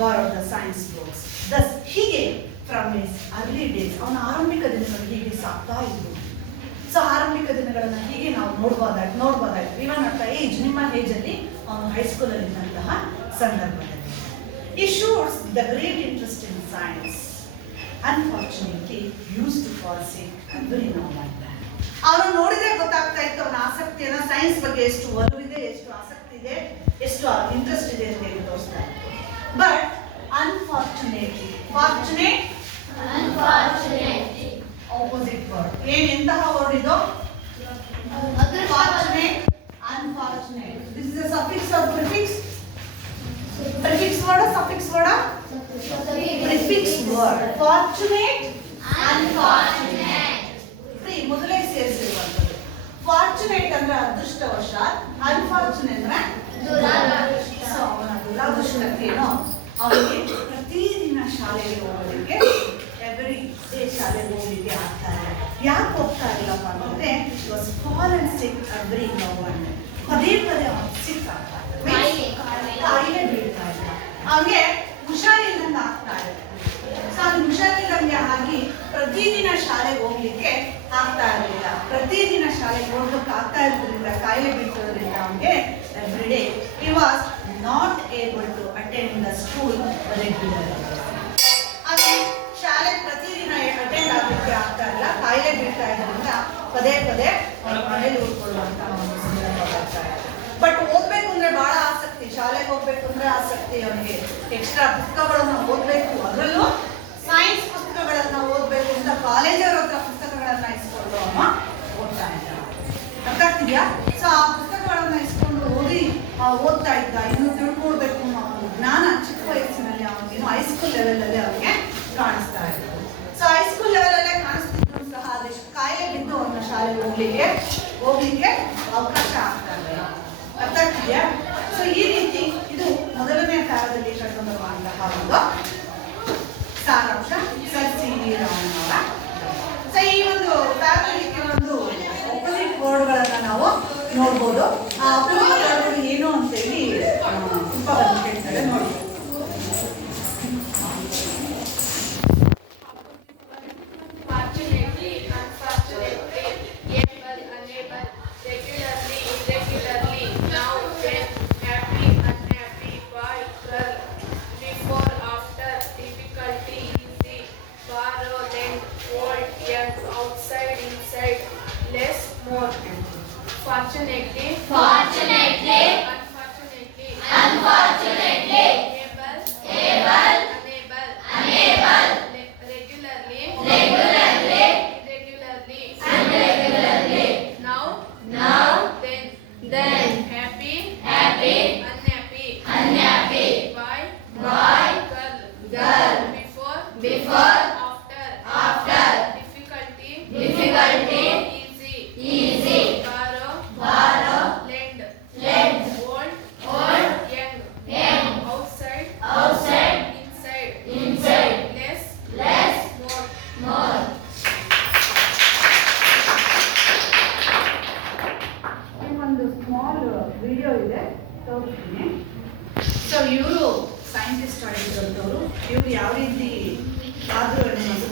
borrowed the science books. Thus, ಹೀಗೆ ಫ್ರಮ್ ಹಿಸ್ ಅರ್ಲಿ ಡೇಸ್, ಅವನ ಆರಂಭಿಕ ದಿನಗಳು ಹೀಗೆ ಸಾಕ್ತಾ ಇದ್ರು. ಸೊ ಆರಂಭಿಕ ದಿನಗಳನ್ನ ಹೀಗೆ ನಾವು ನೋಡ್ಬೋದಾಯ್ತು. ಇವನ್ ಅಟ್ ಏಜ್, ನಿಮ್ಮ ಏಜಲ್ಲಿ ಅವನು ಹೈಸ್ಕೂಲಲ್ಲಿ ಇದ್ದಂತಹ ಸಂದರ್ಭದಲ್ಲಿ. He shows the great interest in science. Unfortunately, used to fall sick every now and then. ಅವನು ನೋಡಿದ್ರೆ ಗೊತ್ತಾಗ್ತಾ ಇತ್ತು ಅವನ ಆಸಕ್ತಿಯನ್ನ, ಸೈನ್ಸ್ ಬಗ್ಗೆ ಎಷ್ಟು ಒಲವಿದೆ, ಎಷ್ಟು ಆಸಕ್ತಿ ಇದೆ, ಎಷ್ಟು ಇಂಟ್ರೆಸ್ಟ್ ಇದೆ ಅಂತ ಹೇಳಿ ತೋರಿಸ್ತಾ ಇತ್ತು. But unfortunately, opposite word. ಎಂತಹ ವರ್ಡ್ ಇದು? Fortunate, unfortunate. This is a suffix or prefix? Prefix word or suffix word? Prefix word. Fortunate, unfortunate. Free ಮೊದಲೇ ಸೇರಿಸಿರುವಂಥದ್ದು. Fortunate ಅಂದ್ರೆ ಅದೃಷ್ಟವಶಾತ್, unfortunate ಅಂದ್ರೆ ದುರಾದೃಷ್ಟ. ಸೊ ಅವನ ದುರಾದೃಷ್ಟಕ್ಕೇನೋ ಅವನಿಗೆ ಪ್ರತಿದಿನ ಶಾಲೆಗೆ ಹೋಗೋದಕ್ಕೆ, ಎವ್ರಿ ಡೇ ಶಾಲೆಗೆ ಹೋಗ್ಲಿಕ್ಕೆ ಆಗ್ತಾ ಇಲ್ಲ. ಯಾಕೆ ಹೋಗ್ತಾ ಇಲ್ಲಪ್ಪ ಅಂತಂದ್ರೆ was fallen sick every now and then. ಅವ್ನಿಗೆ ಹುಷಾರಿಲ್ದಂಗೆ ಆಗ್ತಾ ಇದೆ. ಸೊ ಅವ್ನು ಹುಷಾರಿಲ್ದಂಗೆ ಆಗಿ ಪ್ರತಿದಿನ ಶಾಲೆಗೆ ಹೋಗ್ಲಿಕ್ಕೆ ಆಗ್ತಾ ಇರಲಿಲ್ಲ. ಪ್ರತಿದಿನ ಶಾಲೆಗೆ ಹೋಗ್ಲಿಕ್ಕೆ ಆಗ್ತಾ ಇರೋದ್ರಿಂದ, ಕಾಯಿಲೆ ಬೀಳ್ತಿರೋದ್ರಿಂದ ಅವನಿಗೆ everyday he was not able to attend the school regularly. ಅಲ್ಲಿ ಶಾಲೆಗೆ ಪ್ರತಿದಿನ ಅಟೆಂಡ್ ಆಗಲಿಕ್ಕೆ ಆಗ್ತಾ ಇಲ್ಲ, ಕಾಯಿಲೆ ಬೀಳ್ತಾ ಇರೋದ್ರಿಂದ ಪದೇ ಪದೇ ಅವ್ರ ಮನೇಲಿ ಉಳ್ಕೊಳ್ಳುವಂತ ಒಂದು ಸಂದರ್ಭ ಬರ್ತಾ ಇದೆ. ಬಟ್ ಓದ್ಬೇಕು ಅಂದ್ರೆ ಬಹಳ ಆಸಕ್ತಿ, ಶಾಲೆಗೆ ಹೋಗ್ಬೇಕು ಅಂದ್ರೆ ಆಸಕ್ತಿ ಅವನಿಗೆ. ಎಕ್ಸ್ಟ್ರಾ ಪುಸ್ತಕಗಳನ್ನ ಓದ್ಬೇಕು, ಅದರಲ್ಲೂ ಸೈನ್ಸ್ ಪುಸ್ತಕಗಳನ್ನ ಓದ್ಬೇಕು ಅಂತ ಕಾಲೇಜವ್ರ ಹತ್ರ ಪುಸ್ತಕಗಳನ್ನ ಇಸ್ಕೊಂಡು ಅಮ್ಮ ಓದ್ತಾ ಇದ್ದ. ಅರ್ಥ ಆಗ್ತಿದ್ಯಾ? ಸೊ ಆ ಪುಸ್ತಕಗಳನ್ನ ಇಸ್ಕೊಂಡು ಓದ್ತಾ ಇದ್ದ. ಇನ್ನು ತಿಳ್ಕೊಳ್ಬೇಕು ಅನ್ನೋ ಒಂದು ಜ್ಞಾನ ಚಿಕ್ಕ ವಯಸ್ಸಿನಲ್ಲಿ ಅವನಿಗೆ ಹೈಸ್ಕೂಲ್ ಲೆವೆಲಲ್ಲೇ ಅವನಿಗೆ ಕಾಣಿಸ್ತಾ ಇತ್ತು. ಸೊ ಹೈಸ್ಕೂಲ್ ಲೆವೆಲಲ್ಲೇ ಕಾಣಿಸ್ತಿದ್ರು ಸಹ ಅದೆಷ್ಟು ಕಾಯಿಲೆ ಬಿದ್ದು ಅವನ ಶಾಲೆಗೆ ಹೋಗ್ಲಿಕ್ಕೆ ಅವಕಾಶ ಆಗ್ತಾ ಇಲ್ಲ. ಅರ್ಥ ಆಗ್ತಿದ್ಯಾ? ಸೊ ಈ ರೀತಿ ಇದು ಮೊದಲನೇ ಪ್ಯಾರದಲ್ಲಿ ಕಂಡುಬರುವಂತಹ ಒಂದು ಸಾರಾಂಶ ಸರ್ ಸಿ ವಿ ರಾಮನ್ ಅವರ. ಸೊ ಈ ಒಂದು ಪ್ಯಾರದಲ್ಲಿ ಒಂದು ಅಪೋಸಿಟ್ ವರ್ಡ್ಗಳನ್ನ ನಾವು ನೋಡ್ಬೋದು. ಆ ಅಪೋಸಿಟ್ ವರ್ಡ್ಗಳು ಏನು ಅಂತ ಹೇಳಿ ತುಂಬ ಹೇಳ್ತಾರೆ ನೋಡಿ. Fortunately, unfortunately, able, unable, regularly, irregularly, now, then, happy, unhappy, boy, girl, before, after, difficulty, easy, borrow, lend, old, young, outside, inside, less, more. Fortunately, Fortunately, unfortunately, unfortunately, able, able, unable, unable, regularly, regularly, irregularly, irregularly, now, now, then, happy, happy, unhappy, unhappy, boy, boy, girl, girl, before, before, after, after, difficulty, difficulty, easy, easy, borrow, lend, lend, old, young, young, outside, outside, inside, less, more. ಒಂದು small video ಇದೆ, ತೋರಿಸ್ತೀನಿ. So ಇವರು scientist ಆಗಿರೋಂಥವ್ರು. ಇವರು ಯಾವ ರೀತಿ ಆದರೂ ಅನ್ನೋದು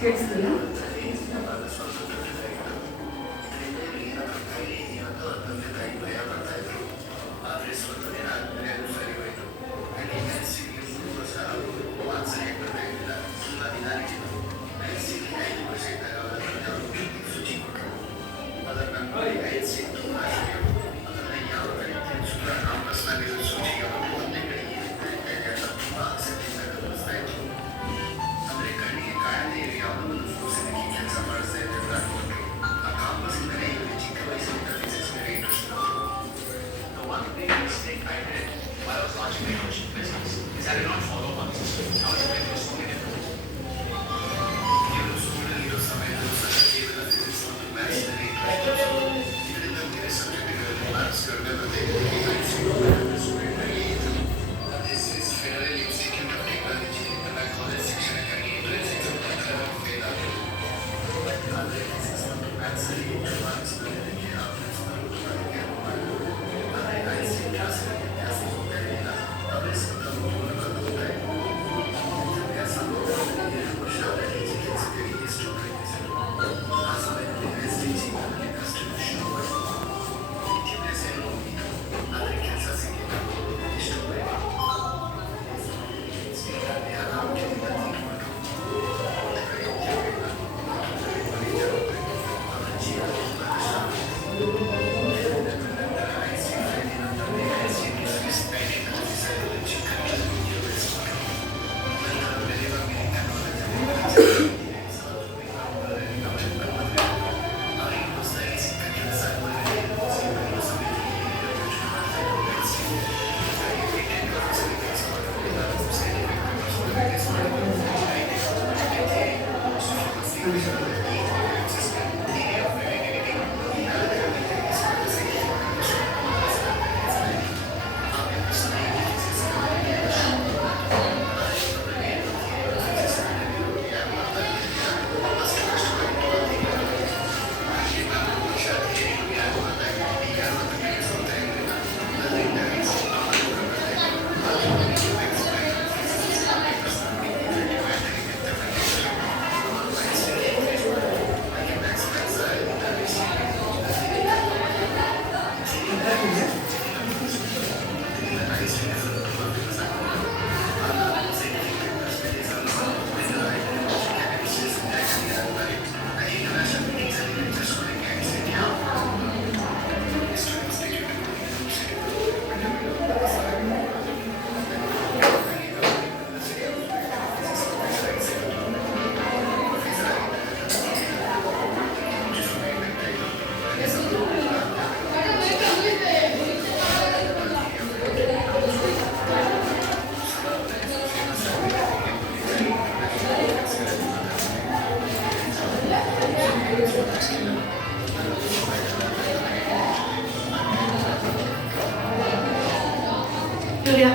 ಕೇಳಿಸ್ತಿಲ್ಲ.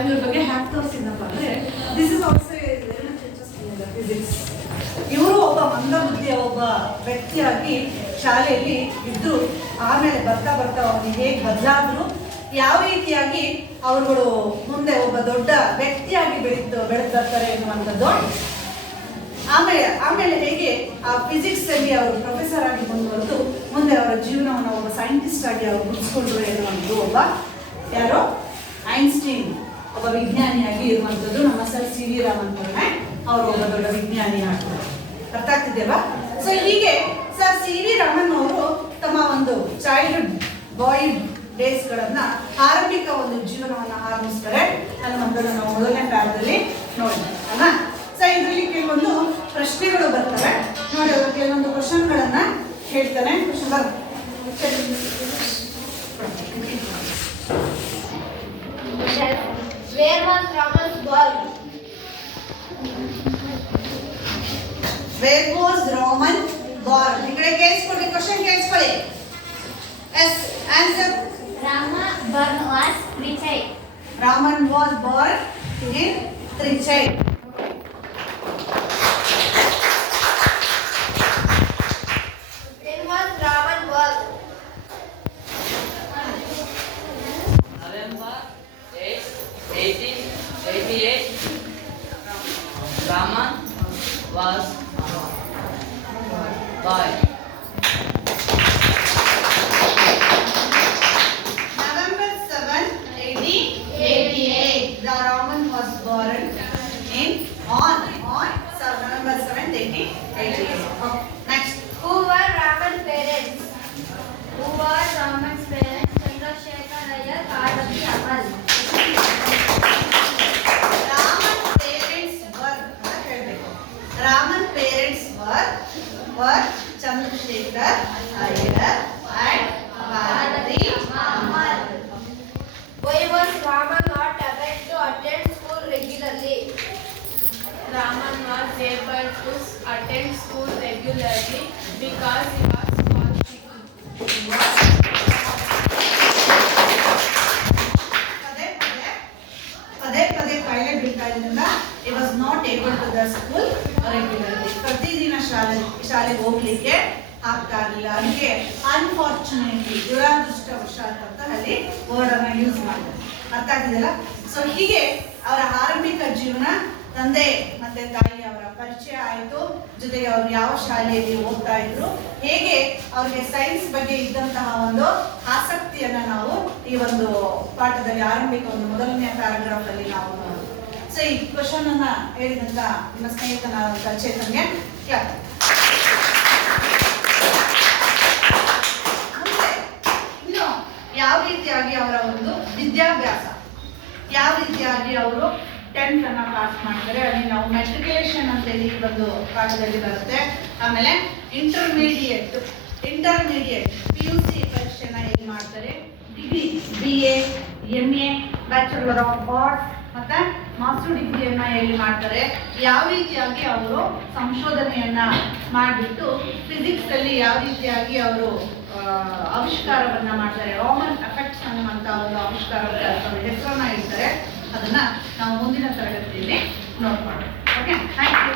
ಇವ್ರ ಬಗ್ಗೆ ಹ್ಯಾಕ್ ತೋರಿಸಿದ್ನಪ್ಪ ಅಂದರೆ ದಿಸ್ ಇಸ್ ಆಲ್ಸೋ ಫಿಸಿಕ್ಸ್. ಇವರು ಒಬ್ಬ ಮಂದಬುದ್ಧಿಯ ಒಬ್ಬ ವ್ಯಕ್ತಿಯಾಗಿ ಶಾಲೆಯಲ್ಲಿ ಇದ್ದು ಆಮೇಲೆ ಬರ್ತಾ ಬರ್ತಾ ಅವನಿಗೆ ಹೇಗೆ ಬದಲಾದ್ರು, ಯಾವ ರೀತಿಯಾಗಿ ಅವರುಗಳು ಮುಂದೆ ಒಬ್ಬ ದೊಡ್ಡ ವ್ಯಕ್ತಿಯಾಗಿ ಬೆಳೆದಿರ್ತಾರೆ ಎನ್ನುವಂಥದ್ದು. ಆಮೇಲೆ ಹೇಗೆ ಆ ಫಿಸಿಕ್ಸ್ ಅಲ್ಲಿ ಅವರು ಪ್ರೊಫೆಸರ್ ಆಗಿ ಮುಂದುವರೆದು ಮುಂದೆ ಅವರ ಜೀವನವನ್ನು ಒಬ್ಬ ಸೈಂಟಿಸ್ಟ್ ಆಗಿ ಅವರು ಮುಗಿಸ್ಕೊಂಡ್ರು ಎನ್ನುವಂಥದ್ದು. ಒಬ್ಬ ಯಾರೋ ಐನ್ಸ್ಟೀನ್ ಒಬ್ಬ ವಿಜ್ಞಾನಿಯಾಗಿ ಇರುವಂಥದ್ದು ನಮ್ಮ ಸರ್ ಸಿ ವಿ ರಾಮನ್ ಅವರು ಒಬ್ಬ ದೊಡ್ಡ ವಿಜ್ಞಾನಿ ಆಗ್ತಾರೆ. ಅರ್ಥ ಆಗ್ತಿದೆಯಲ್ವಾ? ಸೊ ಹೀಗೆ ಸರ್ ಸಿ ವಿ ರಾಮನ್ ಅವರು ತಮ್ಮ ಒಂದು ಚೈಲ್ಡ್ಹುಡ್ ಬಾಯ್ ಡೇಸ್ಗಳನ್ನ ಆರಂಭಿಕ ಒಂದು ಜೀವನವನ್ನು ಆರಂಭಿಸ್ತಾರೆ ಅನ್ನುವಂಥದ್ದು ನಾವು ಮೊದಲನೇ ಪ್ಯಾರದಲ್ಲಿ ನೋಡಿದ್ವಿ ಅಲ್ಲ. ಸೊ ಇದರಲ್ಲಿ ಕೆಲವೊಂದು ಪ್ರಶ್ನೆಗಳು ಬರ್ತವೆ ನೋಡಿ, ಅವರು ಕೆಲವೊಂದು ಕ್ವಶನ್ಗಳನ್ನ ಹೇಳ್ತಾನೆ. Question Where was Raman's born? Where was Raman born? ಈ ಕಡೆ ಕೇಳಿಸ್ಕೊಳ್ಳಿ, ಕ್ವಶನ್ ಕೇಳಿಸ್ಕೊಳ್ಳಿ. Yes answer. Rama born was Trichai. Raman was born in Trichai. When was Raman born? November 8, 1888. Raman was born. November 7, 1888. The Raman was born on November 7, 1888. Okay. Next. Who were Raman's parents? Who were Raman's parents? Chandrasekhar Iyer, Parvati Ammal. Raman parents were Chandrasekhar Iyer and Parvati Ammal. Why was Raman not able to attend school regularly? Raman was able to attend school regularly because he was fall sick. ಪದೇ ಕಾಯಿಲೆ ಬೀಳ್ತಾದ್ರಿಂದ he was not able to the school regularly. ಪ್ರತಿದಿನ ಶಾಲೆಗೆ ಹೋಗ್ಲಿಕ್ಕೆ ಆಗ್ತಾ ಇರಲಿಲ್ಲ. ಅದಕ್ಕೆ unfortunately ದುರಾದೃಷ್ಟವಶಾತ್ ಅಂತ ಅಲ್ಲಿ ವರ್ಡ್ ಅನ್ನ ಯೂಸ್ ಮಾಡಿದ್ರು. ಅರ್ಥ ಆಗ್ತಿದೆಯಲ್ಲ? ಸೊ ಹೀಗೆ ಅವರ ಆರಂಭಿಕ ಜೀವನ ತಂದೆ ಮತ್ತೆ ತಾಯಿ ಅವರ ಪರಿಚಯ ಆಯಿತು. ಜೊತೆಗೆ ಅವ್ರು ಯಾವ ಶಾಲೆಯಲ್ಲಿ ಓದ್ತಾ ಇದ್ರು, ಹೇಗೆ ಅವ್ರಿಗೆ ಸೈನ್ಸ್ ಬಗ್ಗೆ ಇದ್ದಂತಹ ಒಂದು ಆಸಕ್ತಿಯನ್ನ ನಾವು ಈ ಒಂದು ಪಾಠದಲ್ಲಿ ಆರಂಭಿಕ ಒಂದು ಮೊದಲನೇ ಪ್ಯಾರಾಗ್ರಾಫ್ ಅಲ್ಲಿ ನಾವು ನೋಡೋದು. ಸೊ ಈ ಕ್ವಶನ್ ಅನ್ನ ಹೇಳಿದಂತ ನಿಮ್ಮ ಸ್ನೇಹಿತನಾದಂತ ಚೇತನ್ಗೆ ಕ್ಲಾಪ್. ಮುಂದೆ ಇನ್ನು ಯಾವ ರೀತಿಯಾಗಿ ಅವರ ಒಂದು ವಿದ್ಯಾಭ್ಯಾಸ, ಯಾವ ರೀತಿಯಾಗಿ ಅವರು 10th ಅನ್ನ ಪಾಸ್ ಮಾಡ್ತಾರೆ, ಅಲ್ಲಿ ನಾವು ಮೆಟ್ರಿಕ್ಯುಲೇಷನ್ ಅಂತ ಹೇಳಿ ಒಂದು ಪಾಠದಲ್ಲಿ ಬರುತ್ತೆ. ಆಮೇಲೆ ಇಂಟರ್ಮೀಡಿಯೇಟ್ PUC ಪರೀಕ್ಷೆನ ಎಲ್ಲಿ ಮಾಡ್ತಾರೆ, degree BA MA bachelor of arts ಮತ್ತೆ ಮಾಸ್ಟರ್ ಡಿಗ್ರಿಯನ್ನ ಎಲ್ಲಿ ಮಾಡ್ತಾರೆ, ಯಾವ ರೀತಿಯಾಗಿ ಅವರು ಸಂಶೋಧನೆಯನ್ನ ಮಾಡಿಬಿಟ್ಟು ಫಿಸಿಕ್ಸ್ ಅಲ್ಲಿ ಯಾವ ರೀತಿಯಾಗಿ ಅವರು ಆವಿಷ್ಕಾರವನ್ನ ಮಾಡ್ತಾರೆ, ರಾಮನ್ ಎಫೆಕ್ಟ್ಸ್ ಅನ್ನುವಂತ ಒಂದು ಆವಿಷ್ಕಾರಕ್ಕೆ ಹೆಸರನ್ನ ಇಡ್ತಾರೆ. ಅದನ್ನ ನಾವು ಮುಂದಿನ ತರಗತಿಯಲ್ಲಿ ನೋಡ್ಕೊಳ್ಳೋಣ. Okay, thank you.